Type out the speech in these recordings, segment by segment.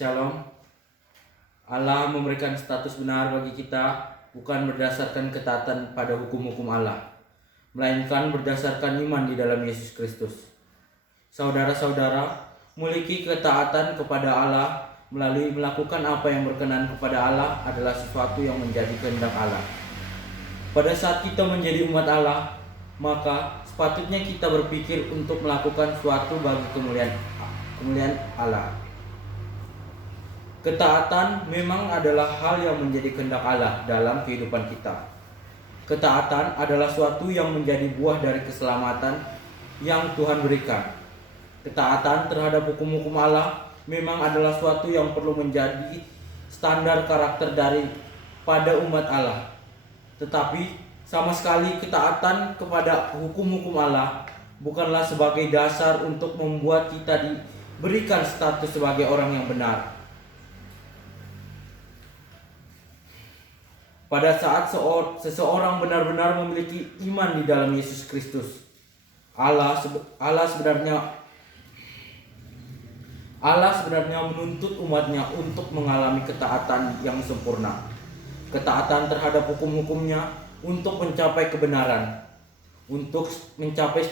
Shalom. Allah memberikan status benar bagi kita bukan berdasarkan ketaatan pada hukum-hukum Allah, melainkan berdasarkan iman di dalam Yesus Kristus. Saudara-saudara, memiliki ketaatan kepada Allah melalui melakukan apa yang berkenan kepada Allah adalah sesuatu yang menjadi kehendak Allah. Pada saat kita menjadi umat Allah, maka sepatutnya kita berpikir untuk melakukan sesuatu bagi kemuliaan Allah. Ketaatan memang adalah hal yang menjadi kehendak Allah dalam kehidupan kita. Ketaatan adalah suatu yang menjadi buah dari keselamatan yang Tuhan berikan. Ketaatan terhadap hukum-hukum Allah memang adalah suatu yang perlu menjadi standar karakter pada umat Allah. Tetapi sama sekali ketaatan kepada hukum-hukum Allah bukanlah sebagai dasar untuk membuat kita diberikan status sebagai orang yang benar. Pada saat seseorang benar-benar memiliki iman di dalam Yesus Kristus, Allah sebenarnya menuntut umatnya untuk mengalami ketaatan yang sempurna. Ketaatan terhadap hukum-hukumnya untuk mencapai kebenaran, untuk mencapai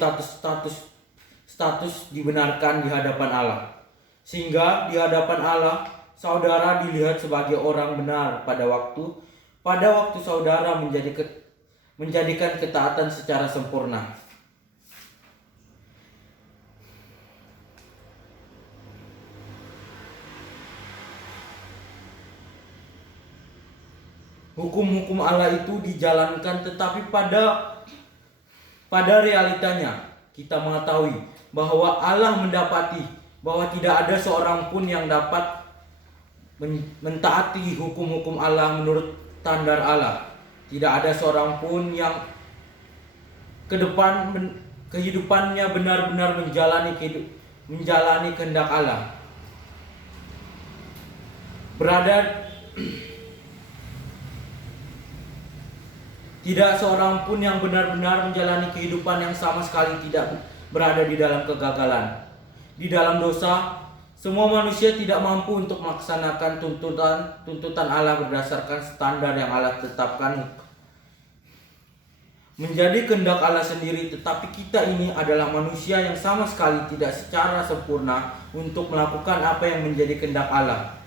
status dibenarkan di hadapan Allah. Sehingga di hadapan Allah, saudara dilihat sebagai orang benar pada waktu saudara menjadikan ketaatan secara sempurna. Hukum-hukum Allah itu dijalankan, tetapi pada realitanya kita mengetahui bahwa Allah mendapati bahwa tidak ada seorang pun yang dapat mentaati hukum-hukum Allah menurut standar Allah. Tidak ada seorang pun yang kehidupannya benar-benar menjalani kehendak Allah. Tidak seorang pun yang benar-benar menjalani kehidupan yang sama sekali tidak berada di dalam kegagalan. Di dalam dosa, semua manusia tidak mampu untuk melaksanakan tuntutan Allah berdasarkan standar yang Allah tetapkan menjadi kehendak Allah sendiri. Tetapi kita ini adalah manusia yang sama sekali tidak secara sempurna untuk melakukan apa yang menjadi kehendak Allah.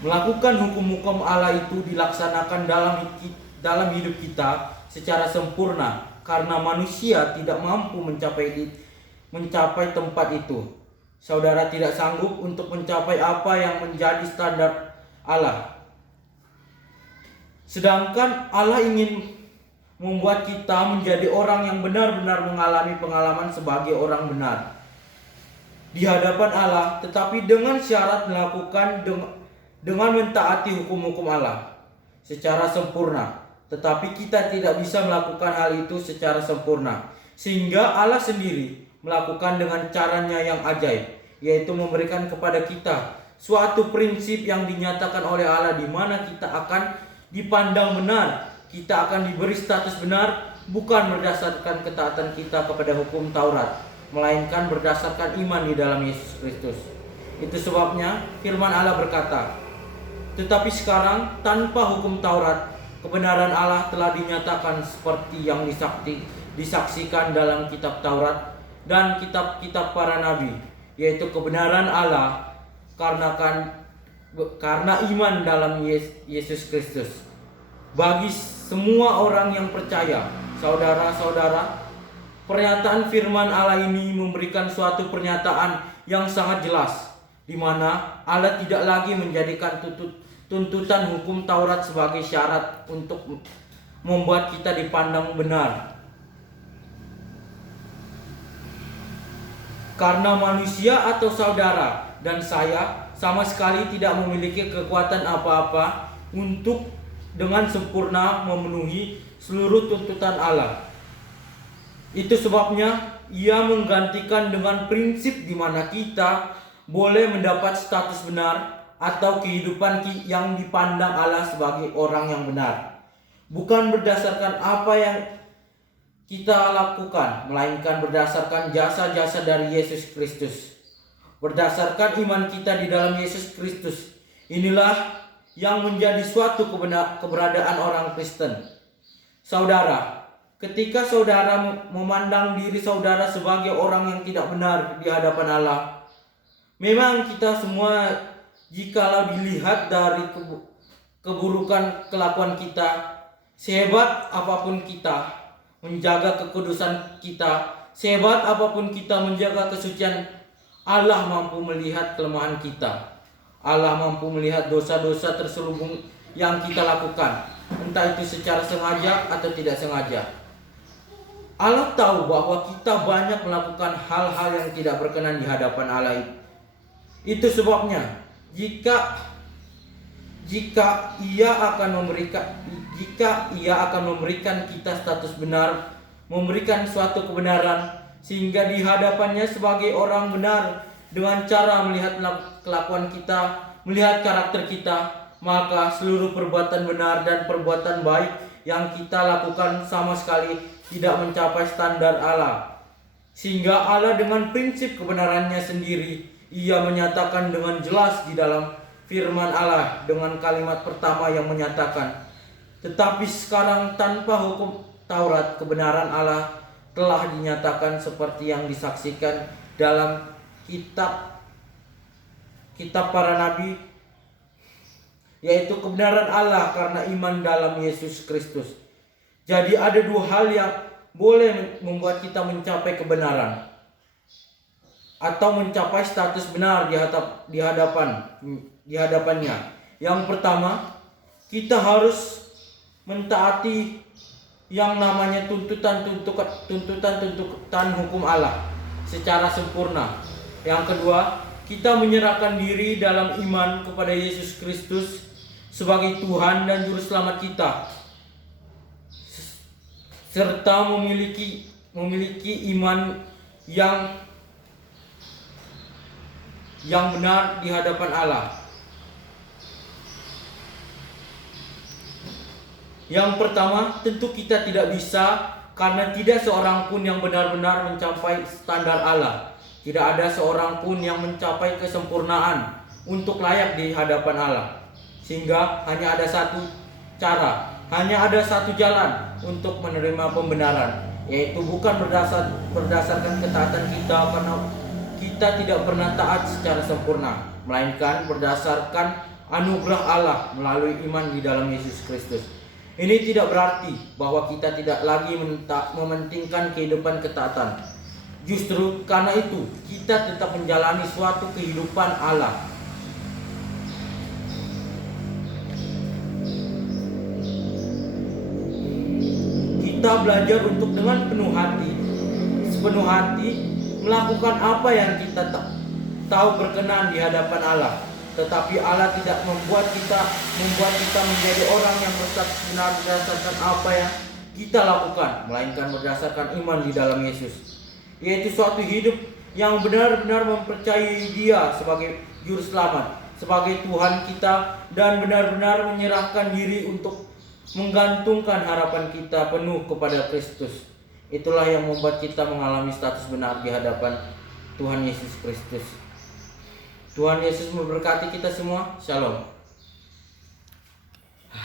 Melakukan hukum-hukum Allah itu dilaksanakan dalam hidup kita secara sempurna karena manusia tidak mampu mencapai tempat itu. Saudara tidak sanggup untuk mencapai apa yang menjadi standar Allah. Sedangkan Allah ingin membuat kita menjadi orang yang benar-benar mengalami pengalaman sebagai orang benar di hadapan Allah, tetapi dengan syarat melakukan dengan mentaati hukum-hukum Allah secara sempurna. Tetapi kita tidak bisa melakukan hal itu secara sempurna, sehingga Allah sendiri melakukan dengan caranya yang ajaib, yaitu memberikan kepada kita suatu prinsip yang dinyatakan oleh Allah, di mana kita akan dipandang benar, kita akan diberi status benar bukan berdasarkan ketaatan kita kepada hukum Taurat, melainkan berdasarkan iman di dalam Yesus Kristus. Itu sebabnya firman Allah berkata, "Tetapi sekarang tanpa hukum Taurat, kebenaran Allah telah dinyatakan seperti yang disaksikan dalam kitab Taurat dan kitab-kitab para nabi, yaitu kebenaran Allah karena iman dalam Yesus Kristus bagi semua orang yang percaya." Saudara-saudara, pernyataan firman Allah ini memberikan suatu pernyataan yang sangat jelas, di mana Allah tidak lagi menjadikan tuntutan hukum Taurat sebagai syarat untuk membuat kita dipandang benar. Karena manusia atau saudara dan saya sama sekali tidak memiliki kekuatan apa-apa untuk dengan sempurna memenuhi seluruh tuntutan Allah. Itu sebabnya Ia menggantikan dengan prinsip di mana kita boleh mendapat status benar atau kehidupan yang dipandang Allah sebagai orang yang benar, bukan berdasarkan apa yang kita lakukan, melainkan berdasarkan jasa-jasa dari Yesus Kristus. berdasarkan iman kita di dalam Yesus Kristus. Inilah yang menjadi suatu keberadaan orang Kristen. Saudara, ketika saudara memandang diri saudara sebagai orang yang tidak benar di hadapan Allah, memang kita semua, jikalau dilihat dari keburukan kelakuan kita, sehebat apapun kita menjaga kekudusan kita, sehebat apapun kita menjaga kesucian, Allah mampu melihat kelemahan kita. Allah mampu melihat dosa-dosa terselubung yang kita lakukan, entah itu secara sengaja atau tidak sengaja. Allah tahu bahwa kita banyak melakukan hal-hal yang tidak berkenan di hadapan Allah. Itu sebabnya jika ia akan memberikan kita status benar, memberikan suatu kebenaran, sehingga di hadapannya sebagai orang benar dengan cara melihat kelakuan kita, melihat karakter kita, maka seluruh perbuatan benar dan perbuatan baik yang kita lakukan sama sekali tidak mencapai standar Allah. Sehingga Allah dengan prinsip kebenarannya sendiri, Ia menyatakan dengan jelas di dalam firman Allah dengan kalimat pertama yang menyatakan, tetapi sekarang tanpa hukum Taurat kebenaran Allah telah dinyatakan seperti yang disaksikan dalam kitab para nabi, yaitu kebenaran Allah karena iman dalam Yesus Kristus. Jadi ada dua hal yang boleh membuat kita mencapai kebenaran atau mencapai status benar di hadapannya. Yang pertama, kita harus mentaati yang namanya tuntutan hukum Allah secara sempurna. Yang kedua, kita menyerahkan diri dalam iman kepada Yesus Kristus sebagai Tuhan dan Juru Selamat kita, serta memiliki iman yang benar di hadapan Allah. Yang pertama, tentu kita tidak bisa, karena tidak seorang pun yang benar-benar mencapai standar Allah. Tidak ada seorang pun yang mencapai kesempurnaan untuk layak di hadapan Allah. Sehingga hanya ada satu cara, hanya ada satu jalan untuk menerima pembenaran, yaitu bukan berdasarkan ketaatan kita, karena kita tidak pernah taat secara sempurna, melainkan berdasarkan anugerah Allah melalui iman di dalam Yesus Kristus. Ini tidak berarti bahwa kita tidak lagi mementingkan kehidupan ketaatan. Justru karena itu kita tetap menjalani suatu kehidupan Allah. Kita belajar untuk dengan sepenuh hati melakukan apa yang kita tahu berkenan di hadapan Allah. Tetapi Allah tidak membuat kita menjadi orang yang bersaksi benar berdasarkan apa yang kita lakukan, melainkan berdasarkan iman di dalam Yesus, yaitu suatu hidup yang benar-benar mempercayai Dia sebagai Juru Selamat, sebagai Tuhan kita, dan benar-benar menyerahkan diri untuk menggantungkan harapan kita penuh kepada Kristus. Itulah yang membuat kita mengalami status benar di hadapan Tuhan Yesus Kristus. Tuhan Yesus memberkati kita semua. Shalom.